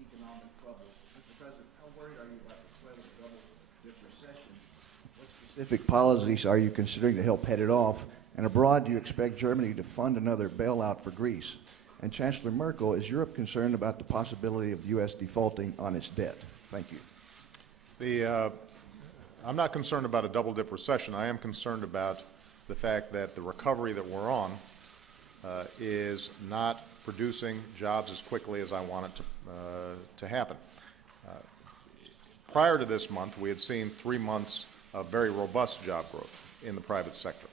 economic troubles. Mr. President, how worried are you about the threat of a double-dip recession? What specific policies are you considering to help head it off? And abroad, do you expect Germany to fund another bailout for Greece? And Chancellor Merkel, is Europe concerned about the possibility of the U.S. defaulting on its debt? Thank you. I'm not concerned about a double-dip recession. I am concerned about the fact that the recovery that we're on is not producing jobs as quickly as I want it to happen. Prior to this month, we had seen 3 months of very robust job growth in the private sector,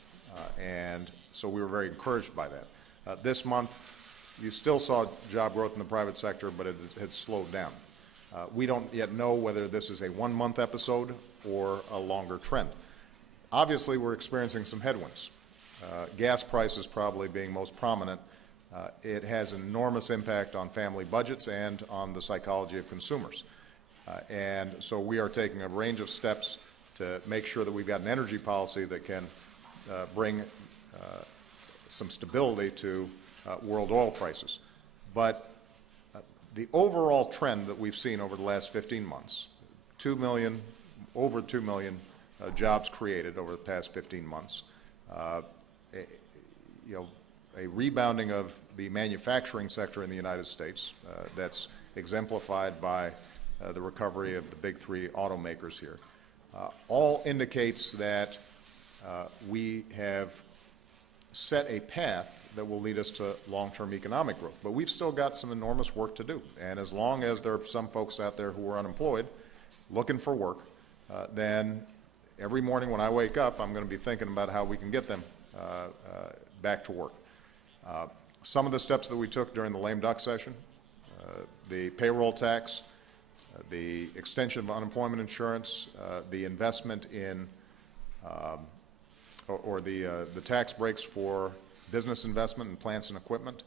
and so we were very encouraged by that. This month, you still saw job growth in the private sector, but it had slowed down. We don't yet know whether this is a one-month episode or a longer trend. Obviously, we're experiencing some headwinds. Gas prices probably being most prominent. It has enormous impact on family budgets and on the psychology of consumers. And so we are taking a range of steps to make sure that we've got an energy policy that can bring some stability to world oil prices. But the overall trend that we've seen over the last 15 months, over 2 million jobs created over the past 15 months, a rebounding of the manufacturing sector in the United States that's exemplified by the recovery of the big three automakers here, all indicates that we have set a path that will lead us to long-term economic growth. But we've still got some enormous work to do. And as long as there are some folks out there who are unemployed looking for work, then every morning when I wake up, I'm going to be thinking about how we can get them back to work. Some of the steps that we took during the lame duck session, the payroll tax, the extension of unemployment insurance, the investment in the tax breaks for business investment in plants and equipment,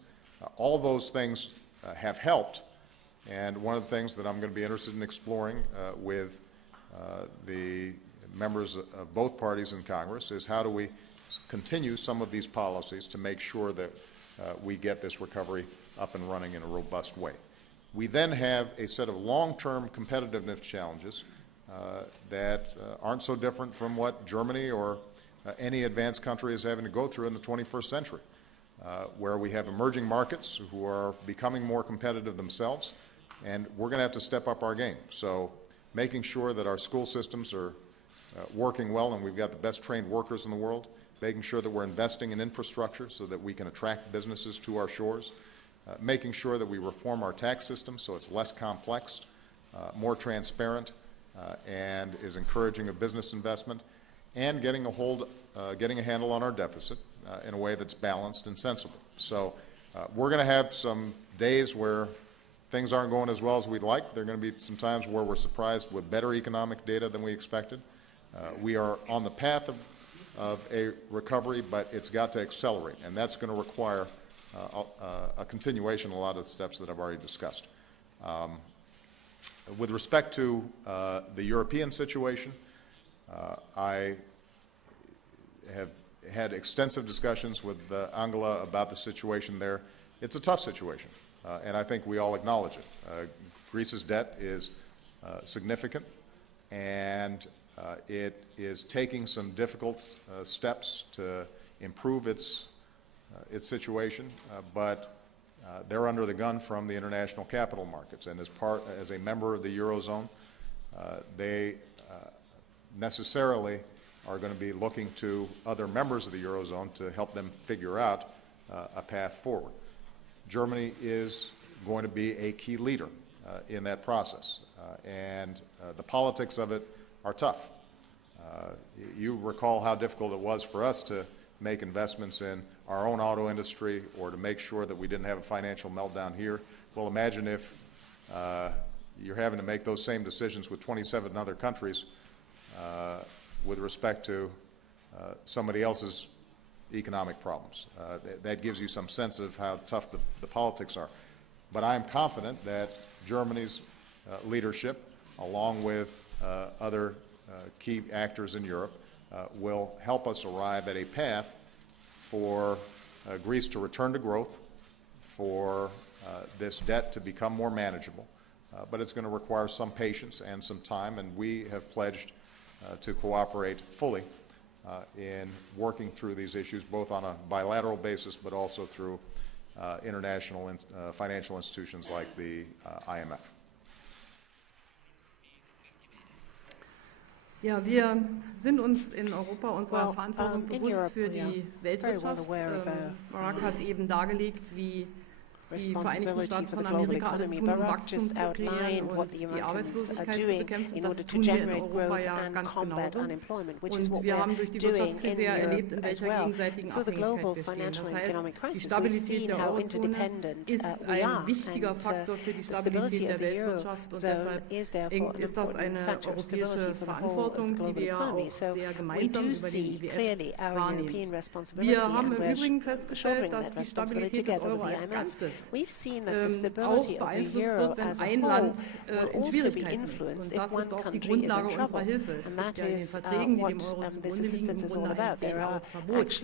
all of those things have helped. And one of the things that I'm going to be interested in exploring with the members of both parties in Congress is how do we continue some of these policies to make sure that we get this recovery up and running in a robust way. We then have a set of long-term competitiveness challenges that aren't so different from what Germany or any advanced country is having to go through in the 21st century, where we have emerging markets who are becoming more competitive themselves, and we're going to have to step up our game. So making sure that our school systems are working well and we've got the best trained workers in the world, making sure that we're investing in infrastructure so that we can attract businesses to our shores, making sure that we reform our tax system so it's less complex, more transparent, and is encouraging of business investment, and getting a handle on our deficit in a way that's balanced and sensible. So we're going to have some days where things aren't going as well as we'd like. There are going to be some times where we're surprised with better economic data than we expected. We are on the path of a recovery, but it's got to accelerate, and that's going to require a continuation of a lot of the steps that I've already discussed. With respect to the European situation, I have had extensive discussions with Angela about the situation there. It's a tough situation, and I think we all acknowledge it. Greece's debt is significant, and it is taking some difficult steps to improve its situation, but they're under the gun from the international capital markets, and as a member of the Eurozone, they necessarily are going to be looking to other members of the Eurozone to help them figure out a path forward. Germany is going to be a key leader in that process, and the politics of it are tough. You recall how difficult it was for us to make investments in our own auto industry or to make sure that we didn't have a financial meltdown here. Well, imagine if you're having to make those same decisions with 27 other countries with respect to somebody else's economic problems. That gives you some sense of how tough the politics are. But I am confident that Germany's leadership, along with other key actors in Europe, will help us arrive at a path for Greece to return to growth, for this debt to become more manageable, but it's going to require some patience and some time, and we have pledged to cooperate fully in working through these issues, both on a bilateral basis, but also through international financial institutions like the IMF. Ja, wir sind uns in Europa unserer Verantwortung bewusst für die Weltwirtschaft. Mark hat eben dargelegt, wie die Vereinigten Staaten von Amerika alles tun, um Wachstum zu kreieren und die Arbeitslosigkeit zu bekämpfen. Das tun wir in Europa ja ganz genauso. Und wir haben durch die Wirtschaftskrise ja erlebt, in welcher gegenseitigen Abhängigkeit wir stehen. Das heißt, die Stabilität der Eurozone ist ein wichtiger Faktor für die Stabilität der Weltwirtschaft. Und deshalb ist das eine europäische Verantwortung, die wir auch sehr gemeinsam über den IWF wahrnehmen. Wir haben im Übrigen festgestellt, dass die Stabilität des Euro als Ganzes auch beeinflusst wird, wenn ein Land in Schwierigkeiten ist. Und das ist auch die Grundlage unserer Hilfe. Es gibt ja in den Verträgen, die dem Euro zugrunde liegen, im Grunde ein Bailout-Verbot.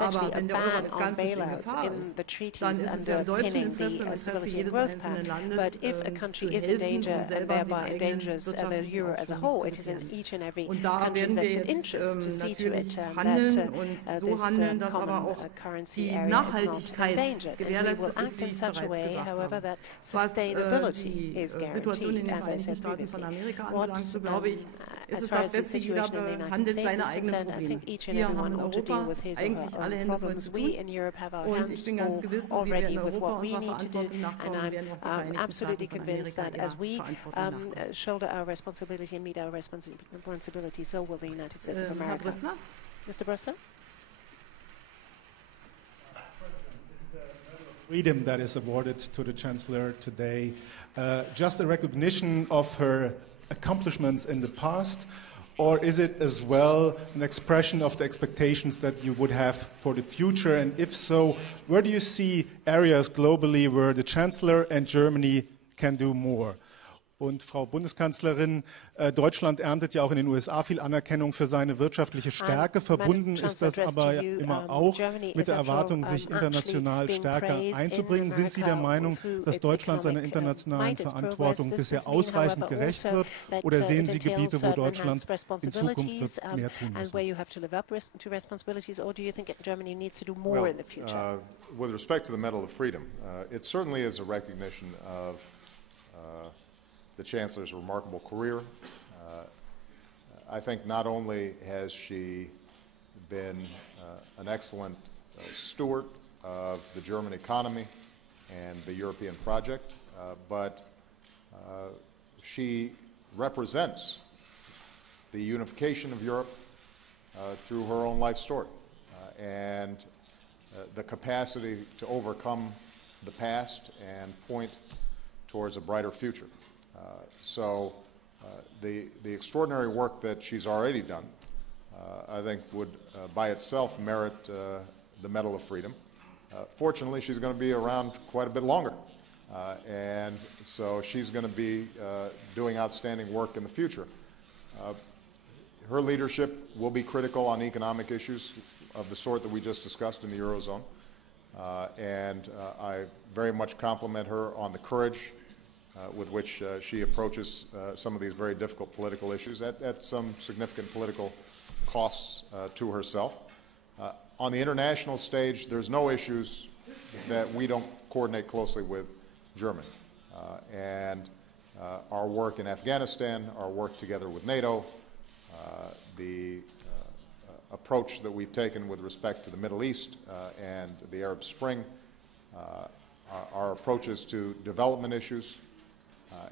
Aber wenn der Euro als Ganzes in Gefahr ist, dann ist es ja im deutschen Interesse, im Interesse jedes einzelnen Landes, zu helfen, um selber die eigenen wirtschaftlichen Aufschwung zu bekommen. Und da werden wir jetzt natürlich handeln und so handeln, dass aber auch die Nachhaltigkeit gewährleistet ist, wie ich bereits gesagt habe. Was die Situation in den Vereinigten Staaten von Amerika anbelangt, so glaube ich, ist es das Beste, jeder behandelt seine eigenen Probleme. Wir haben in Europa eigentlich alle Hände voll zu tun und ich bin ganz gewiss, so wie wir in Europa unserer Verantwortung nachkommen, werden auch die Vereinigten Staaten von Amerika ihrer Verantwortung nachkommen. Shoulder our responsibility and meet our responsibility, so will the United States of America. Herr Brüssler? Mr. Brüssler? Freedom that is awarded to the Chancellor today, just a recognition of her accomplishments in the past, or is it as well an expression of the expectations that you would have for the future? And if so, where do you see areas globally where the Chancellor and Germany can do more? Und Frau Bundeskanzlerin, Deutschland erntet ja auch in den USA viel Anerkennung für seine wirtschaftliche Stärke. Verbunden ist das aber immer auch mit der Erwartung, sich international stärker einzubringen. Sind Sie der Meinung, dass Deutschland seiner internationalen Verantwortung bisher ausreichend gerecht wird? Oder sehen Sie Gebiete, wo Deutschland in Zukunft mehr tun muss? With respect to the Medal of Freedom, it certainly is a recognition of the Chancellor's remarkable career. I think not only has she been an excellent steward of the German economy and the European project, but she represents the unification of Europe through her own life story and the capacity to overcome the past and point towards a brighter future. So the extraordinary work that she's already done, I think, would by itself merit the Medal of Freedom. Fortunately, she's going to be around quite a bit longer, and so she's going to be doing outstanding work in the future. Her leadership will be critical on economic issues of the sort that we just discussed in the Eurozone, and I very much compliment her on the courage with which she approaches some of these very difficult political issues at some significant political costs to herself. On the international stage, there's no issues that we don't coordinate closely with Germany. And our work in Afghanistan, our work together with NATO, the approach that we've taken with respect to the Middle East and the Arab Spring, our approaches to development issues,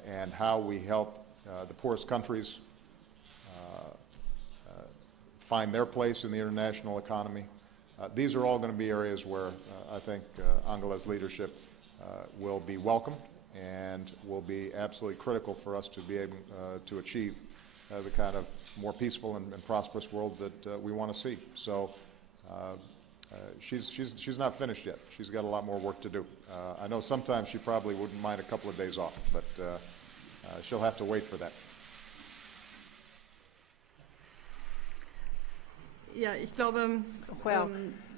and how we help the poorest countries find their place in the international economy. These are all going to be areas where I think Angela's leadership will be welcome and will be absolutely critical for us to be able to achieve the kind of more peaceful and prosperous world that we want to see. So she's not finished yet. She's got a lot more work to do. I know sometimes she probably wouldn't mind a couple of days off, but she'll have to wait for that. Ja, ich glaube,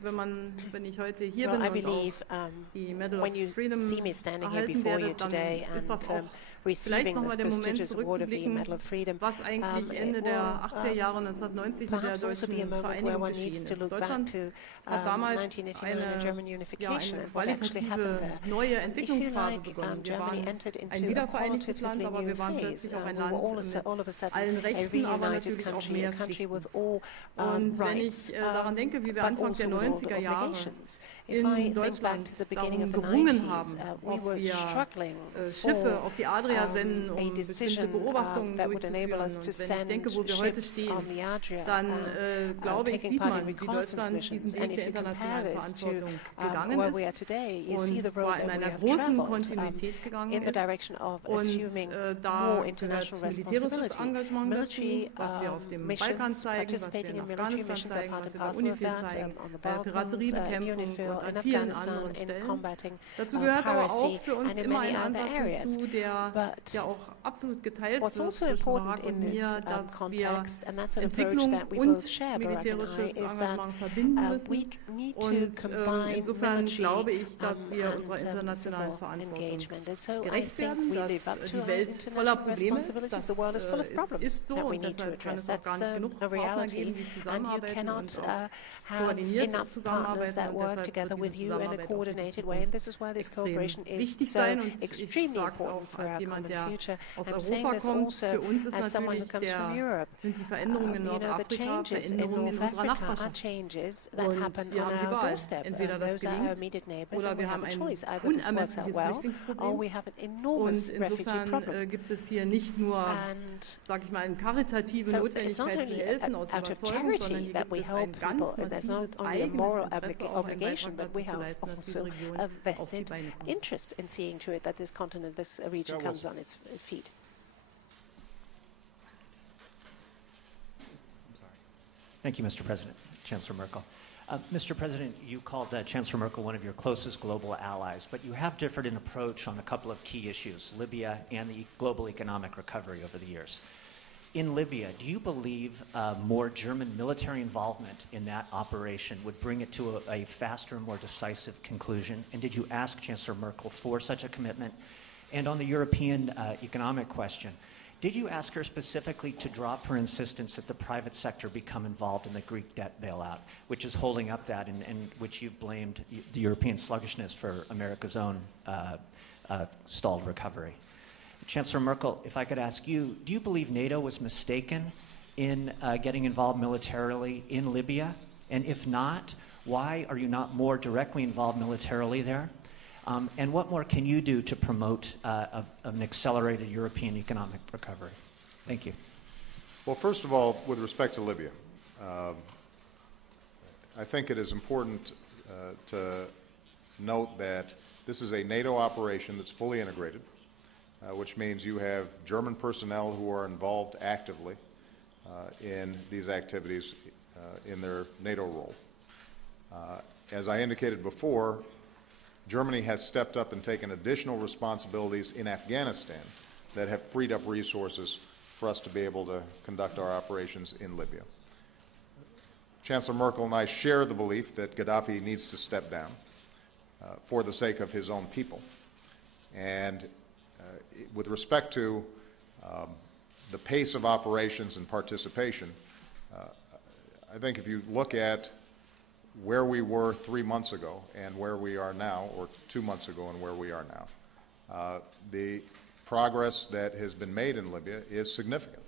wenn ich heute hier bin I und believe auch die Medal when of you Freedom see me standing here erhalten before you werde, dann today ist das and auch vielleicht receiving nochmal this der Moment prestigious award of the zurückzublicken, Medal of Freedom, was eigentlich Ende der 80er Jahre 1990 mit der perhaps also be a deutschen moment where Vereinigung one geschehen needs to ist. look back Deutschland to hat damals 1989 and German unification eine and what actually happened qualitative there. neue If you Entwicklungsphase like, begonnen. Wir Germany waren entered into ein a wiedervereinigtes Land, aber qualitatively wir new waren phase. plötzlich auch ein We were Land all of a mit sudden allen a Rechten, aber reunited natürlich auch country, mehr a country Pflichten. with all Und wenn rights, ich daran denke, wie wir but Anfang der also with all 90er the Jahre obligations. If I in think back Deutschland to the beginning darum of the gerungen 90s, haben, we ob were wir struggling Schiffe for auf die Adria senden, a um bestimmte decision Beobachtungen that would enable durchzuführen. us Und to wenn ich send denke, wo wir heute ships stehen, on the Adria, dann glaube ich, taking sieht part in man, wie reconnaissance Deutschland missions. diesen And Weg if der you compare internationalen this to Verantwortung gegangen where we are ist. today, you Und see the road zwar in that we einer have großen traveled Kontinuität gegangen in the ist. direction of Und assuming da more gehört international militärisches responsibility. Engagement dazu, Military was wir auf dem Balkan missions, zeigen, was wir participating in in military Afghanistan missions are zeigen, part was and wir bei parcel of UNIFIL that, zeigen, on the bei Balkans, Pirateriebekämpfung UNIFIL, und in an vielen Afghanistan, anderen in Stellen. combating Dazu gehört aber piracy auch für uns and in immer many ein other Ansatz areas. hinzu, der But auch absolut geteilt what's wird also zwischen important Barack und in this mir, dass wir context, and that's an approach Entwicklung that we und both share, Barack and I, militärisches is that Engagement verbinden müssen. we need to Und combine insofern glaube military ich, dass wir and unserer internationalen civil Verantwortung engagement. And so I gerecht think werden, we dass live up to die our Welt voller international Probleme ist. responsibilities. Das The world is full of problems ist so that we und need to deshalb kann address. es auch gar That's nicht genug a Partner reality, geben, die and you zusammenarbeiten cannot und auch have koordiniert enough partners zusammenarbeiten that und work deshalb together wird with diese you in a Zusammenarbeit auch für die coordinated way. And this is why this extrem cooperation is wichtig so sein und ich extremely sage es auch important for als our jemand, common der future. aus I'm saying Europa this kommt. also Für uns ist as someone who natürlich comes from Europe. sind die Veränderungen in You know, the Nordafrika changes in Veränderungen in North unserer Africa are Nachbarschaft. changes that Und happen wir on haben die our Wahl. doorstep. Entweder das Those are our gelingt immediate neighbors, oder and we wir have haben a ein choice. Either this works out unermessliches well, or Flüchtlingsproblem. we have an enormous Und refugee insofern problem. gibt es hier nicht nur, And sage ich mal, eine karitative so it's not Notwendigkeit zu only helfen aus out of Überzeugung, sondern charity hier that gibt we es ein help ganz people, and there's not massives only a eigenes moral Interesse, auch einen obligation, Beitrag but we dazu zu have leisten, dass diese also Region a auf die vested Beine kommt. interest in seeing to it that this continent, this region That comes was- on its feet. Thank you, Mr. President. Chancellor Merkel. Mr. President, you called Chancellor Merkel one of your closest global allies, but you have differed in approach on a couple of key issues, Libya and the global economic recovery over the years. In Libya, do you believe more German military involvement in that operation would bring it to a faster and more decisive conclusion? And did you ask Chancellor Merkel for such a commitment? And on the European economic question, did you ask her specifically to drop her insistence that the private sector become involved in the Greek debt bailout, which is holding up that and which you've blamed the European sluggishness for America's own stalled recovery? Chancellor Merkel, if I could ask you, do you believe NATO was mistaken in getting involved militarily in Libya? And if not, why are you not more directly involved militarily there? And what more can you do to promote an accelerated European economic recovery? Thank you. Well, first of all, with respect to Libya, I think it is important to note that this is a NATO operation that's fully integrated, which means you have German personnel who are involved actively in these activities in their NATO role. As I indicated before, Germany has stepped up and taken additional responsibilities in Afghanistan that have freed up resources for us to be able to conduct our operations in Libya. Chancellor Merkel and I share the belief that Gaddafi needs to step down for the sake of his own people. And with respect to the pace of operations and participation, I think if you look at where we were 3 months ago and where we are now, or 2 months ago and where we are now, the progress that has been made in Libya is significant.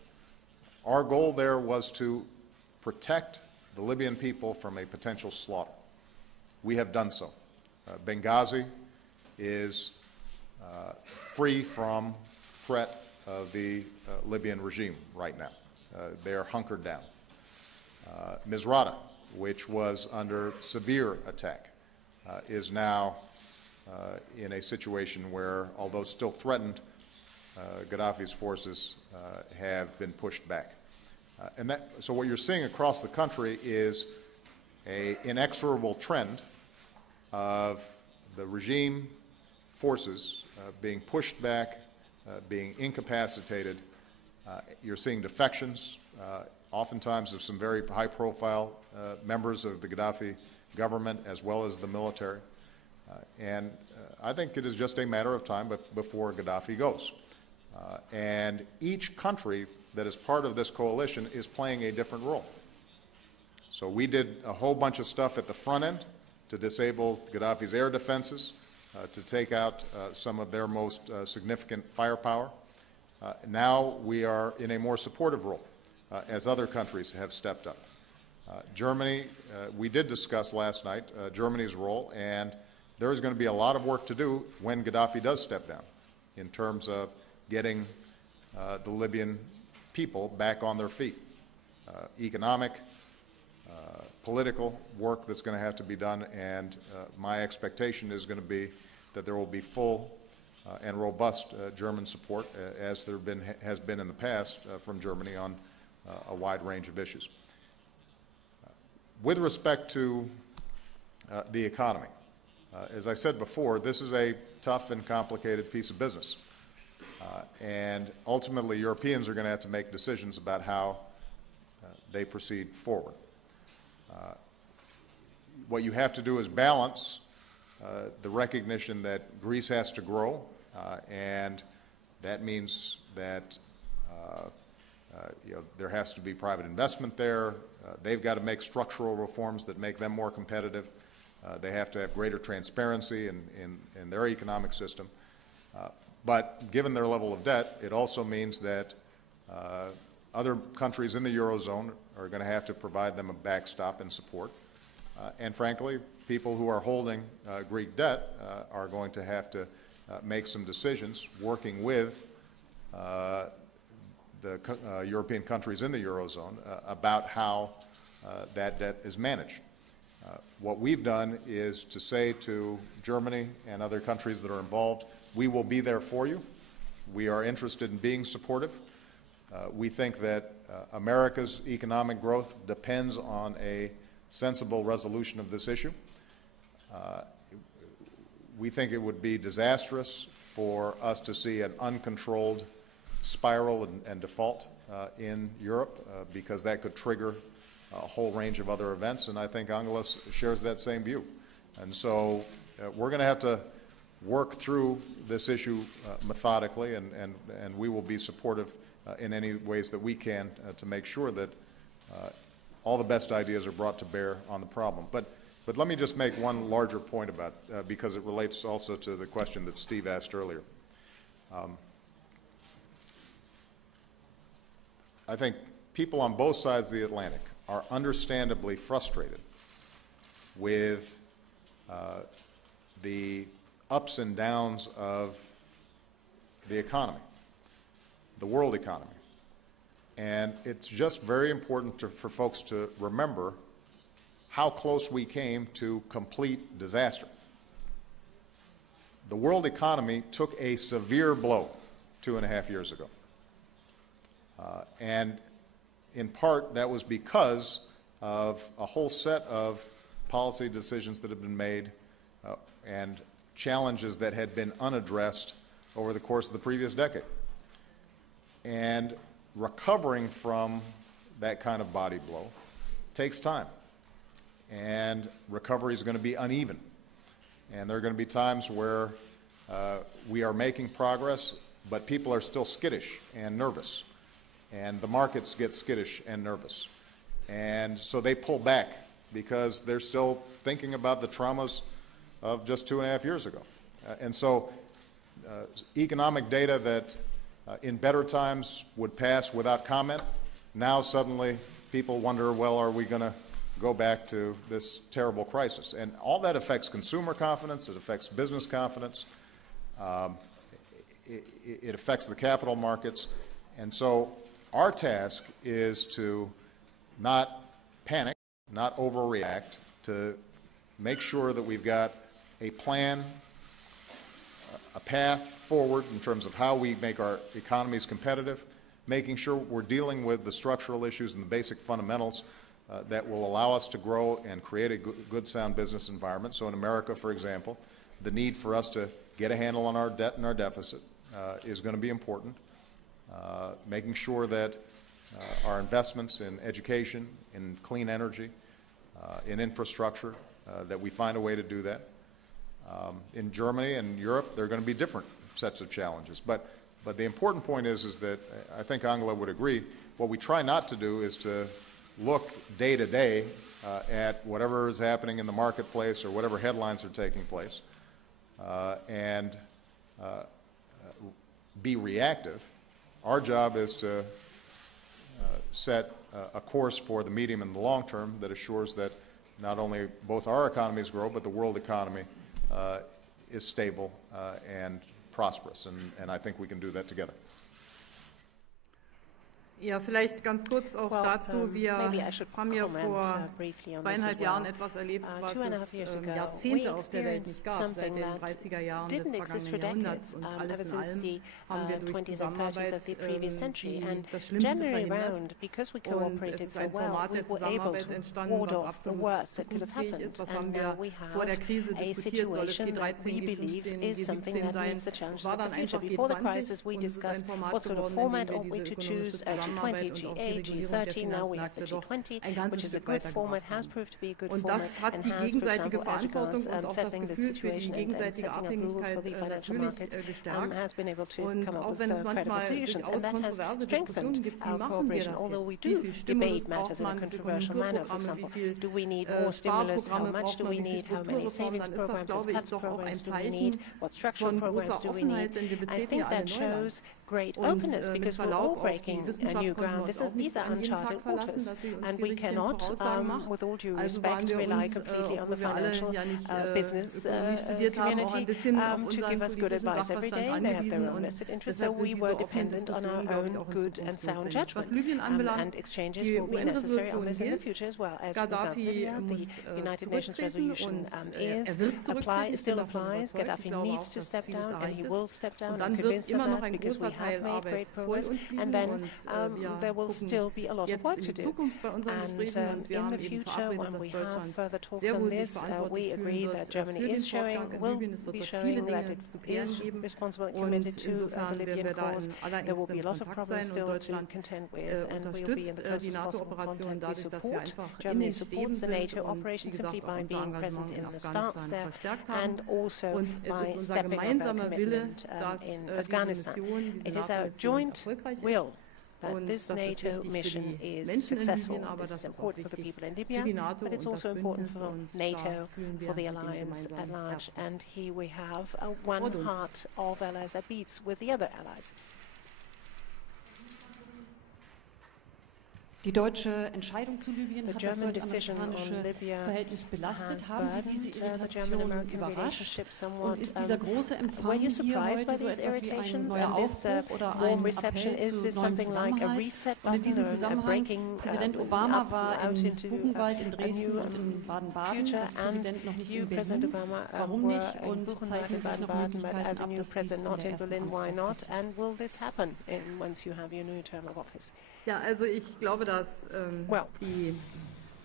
Our goal there was to protect the Libyan people from a potential slaughter. We have done so. Benghazi is free from threat of the Libyan regime right now. They are hunkered down. Misrata, which was under severe attack, is now in a situation where, although still threatened, Gaddafi's forces have been pushed back. So what you're seeing across the country is an inexorable trend of the regime forces being pushed back, being incapacitated. You're seeing defections, oftentimes of some very high-profile members of the Gaddafi government as well as the military. And I think it is just a matter of time before Gaddafi goes. And each country that is part of this coalition is playing a different role. So we did a whole bunch of stuff at the front end to disable Gaddafi's air defenses, to take out some of their most significant firepower. Now we are in a more supportive role as other countries have stepped up. Germany, we did discuss last night Germany's role, and there is going to be a lot of work to do when Gaddafi does step down in terms of getting the Libyan people back on their feet. Economic, political work that's going to have to be done, and my expectation is going to be that there will be full and robust German support, as there has been in the past from Germany on a wide range of issues. With respect to the economy, as I said before, this is a tough and complicated piece of business. And ultimately, Europeans are going to have to make decisions about how they proceed forward. What you have to do is balance the recognition that Greece has to grow, and that means that there has to be private investment there. They've got to make structural reforms that make them more competitive. They have to have greater transparency in their economic system. But given their level of debt, it also means that other countries in the Eurozone are going to have to provide them a backstop and support. And frankly, people who are holding Greek debt are going to have to make some decisions working with the European countries in the Eurozone about how that debt is managed. What we've done is to say to Germany and other countries that are involved, we will be there for you. We are interested in being supportive. We think that America's economic growth depends on a sensible resolution of this issue. We think it would be disastrous for us to see an uncontrolled spiral and default in Europe because that could trigger a whole range of other events, and I think Angela shares that same view. And so we're going to have to work through this issue methodically, and we will be supportive in any ways that we can to make sure that all the best ideas are brought to bear on the problem. But let me just make one larger point about, because it relates also to the question that Steve asked earlier. I think people on both sides of the Atlantic are understandably frustrated with the ups and downs of the economy, the world economy. And it's just very important for folks to remember how close we came to complete disaster. The world economy took a severe blow 2.5 years ago. And in part, that was because of a whole set of policy decisions that have been made and challenges that had been unaddressed over the course of the previous decade. And recovering from that kind of body blow takes time. And recovery is going to be uneven. And there are going to be times where we are making progress, but people are still skittish and nervous. And the markets get skittish and nervous. And so they pull back because they're still thinking about the traumas of just 2.5 years ago. And so economic data that in better times would pass without comment, now suddenly people wonder, well, are we going to go back to this terrible crisis? And all that affects consumer confidence, it affects business confidence, it affects the capital markets. And so our task is to not panic, not overreact, to make sure that we've got a plan, a path forward in terms of how we make our economies competitive, making sure we're dealing with the structural issues and the basic fundamentals that will allow us to grow and create a good, sound business environment. So in America, for example, the need for us to get a handle on our debt and our deficit is going to be important. Making sure that our investments in education, in clean energy, in infrastructure, that we find a way to do that. In Germany and Europe, there are going to be different sets of challenges. But the important point is that I think Angela would agree, what we try not to do is to look day to day at whatever is happening in the marketplace or whatever headlines are taking place and be reactive. Our job is to set a course for the medium and the long term that assures that not only both our economies grow, but the world economy is stable and prosperous, and I think we can do that together. Ja, vielleicht ganz kurz auch dazu. Wir haben ja vor 2,5 Jahren etwas erlebt, was es Jahrzehnte auf der Welt nicht gab, seit den 30er Jahren des vergangenen Jahrhunderts. Und alles in allem haben wir durch Zusammenarbeit das Schlimmste verhindert. Und es ist ein Format der Zusammenarbeit entstanden, was absolut zukunftsfähig ist. Was haben wir vor der Krise diskutiert? Soll es G13, G15, G17 sein? Es war dann einfach G20 und es ist ein Format geworden, in dem wir diese ökonomische Zusammenarbeit G8, G13, now we have the G20, which is a good format, has proved to be a good format, and has, for example, as regards settling the situation and setting up rules for the financial markets, has been able to come up with credible solutions, and that has strengthened our cooperation, although we do debate matters in a controversial manner. For example, do we need more stimulus, how much do we need, how many savings programs and cuts programs do we need, what structural programs do we need? I think that shows great openness, because we're all breaking new ground. These are uncharted waters, and we cannot, with all due respect, rely completely on the financial business community to give us good advice every day. They have their own vested interests, so we were dependent on our own good and sound judgment, and exchanges will be necessary on this in the future as well. As regards Libya, the United Nations resolution still applies. Gaddafi needs to step down, and he will step down. I'm convinced of that, because we have made great progress, and then there will still be a lot of work to do. And in the future, when we have further talks on this, we agree that Germany will be showing that it is responsible and committed to the Libyan cause. There will be a lot of problems still to contend with, and we will be in the closest possible contact. We support, Germany supports the NATO operation simply by being present in the stance there, and also by stepping up our commitment in Afghanistan. It is our joint will that this NATO mission is successful. This is important for the people in Libya, but it's also important for NATO, for the alliance at large. And here we have one heart of allies that beats with the other allies. Die deutsche Entscheidung zu Libyen hat das deutsch-amerikanische Verhältnis belastet. Haben Sie diese Irritation überrascht? Und ist dieser große Empfang hier heute so etwas wie ein neuer Aufbruch oder ein Appell zu neuem Zusammenhalt? Und in diesem Zusammenhang, Präsident Obama war im Buchenwald in Dresden und in Baden-Baden, als Präsident noch nicht in Berlin. Warum nicht? Und zeichnen sich noch Möglichkeiten ab, dass dies in der ersten Amtszeit Ja, also ich glaube, dass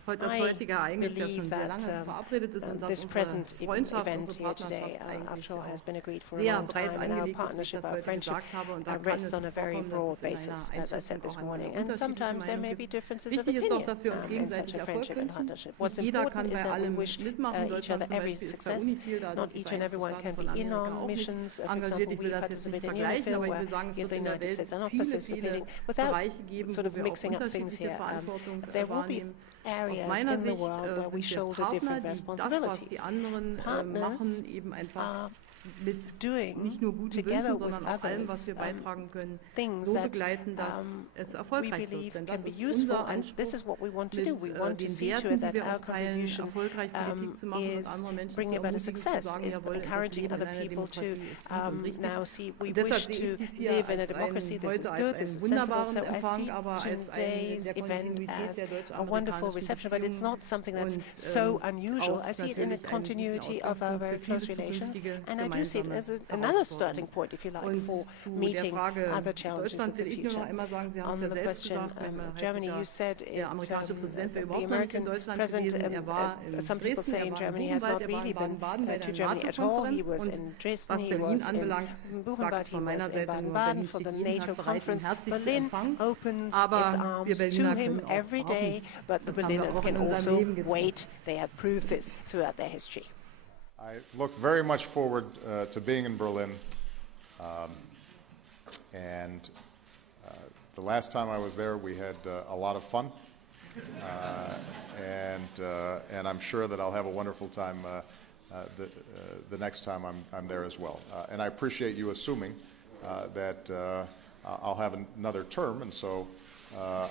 das heutige Ereignis ja schon sehr lange verabredet ist und dass unsere Freundschaft, unsere Partnerschaft eigentlich auch sehr breit angelegt ist, wie ich das heute gesagt habe. Und da kann es vorkommen, dass es in einer Einschätzung auch einmal Unterschiede gibt. Wichtig ist doch, dass wir uns gegenseitig Erfolg wünschen. Nicht jeder kann bei allem mitmachen. Deutschland zum Beispiel ist bei UNIFIL, da sind die Vereinigten Staaten von Amerika auch nicht engagiert. Ich will das jetzt nicht vergleichen, aber ich will sagen, es wird in der Welt viele Bereiche geben, wo wir auch unterschiedliche Verantwortung wahrnehmen. Aus meiner Sicht sind wir Partner, die das, was die anderen machen, eben einfach mit nicht nur guten Wünschen, sondern auch allem, was wir beitragen können, so begleiten, dass es erfolgreich wird. Denn das ist unser Anspruch, mit den Werten, die wir auch teilen, erfolgreich Politik zu machen und andere Menschen zu ermutigen, zu sagen, jawohl, das Leben in einer Demokratie ist gut und richtig. Und deshalb sehe ich dies hier heute als einen wunderbaren Empfang, aber als einen der Kontinuität der deutsch-amerikanischen Beziehungen und auch natürlich als einen Empfang für viele zukünftige do see it as another starting point, if you like, for meeting other challenges of the future. On the question, Germany, you said the American president, some people say in Germany, has not really been to Germany at all. He was in Dresden, he was in Buchenwald, he was in Baden-Baden for the NATO conference. Berlin opens its arms to him every day, but the Berliners can also wait. They have proved this throughout their history. I look very much forward to being in Berlin. The last time I was there, we had a lot of fun. And I'm sure that I'll have a wonderful time the next time I'm there as well. And I appreciate you assuming that I'll have another term, and so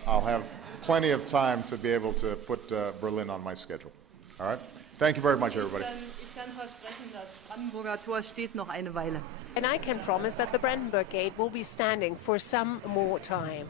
I'll have plenty of time to be able to put Berlin on my schedule. All right? Thank you very much, everybody. Ich kann versprechen, das Brandenburger Tor steht noch eine Weile. And I can promise that the Brandenburg Gate will be standing for some more time.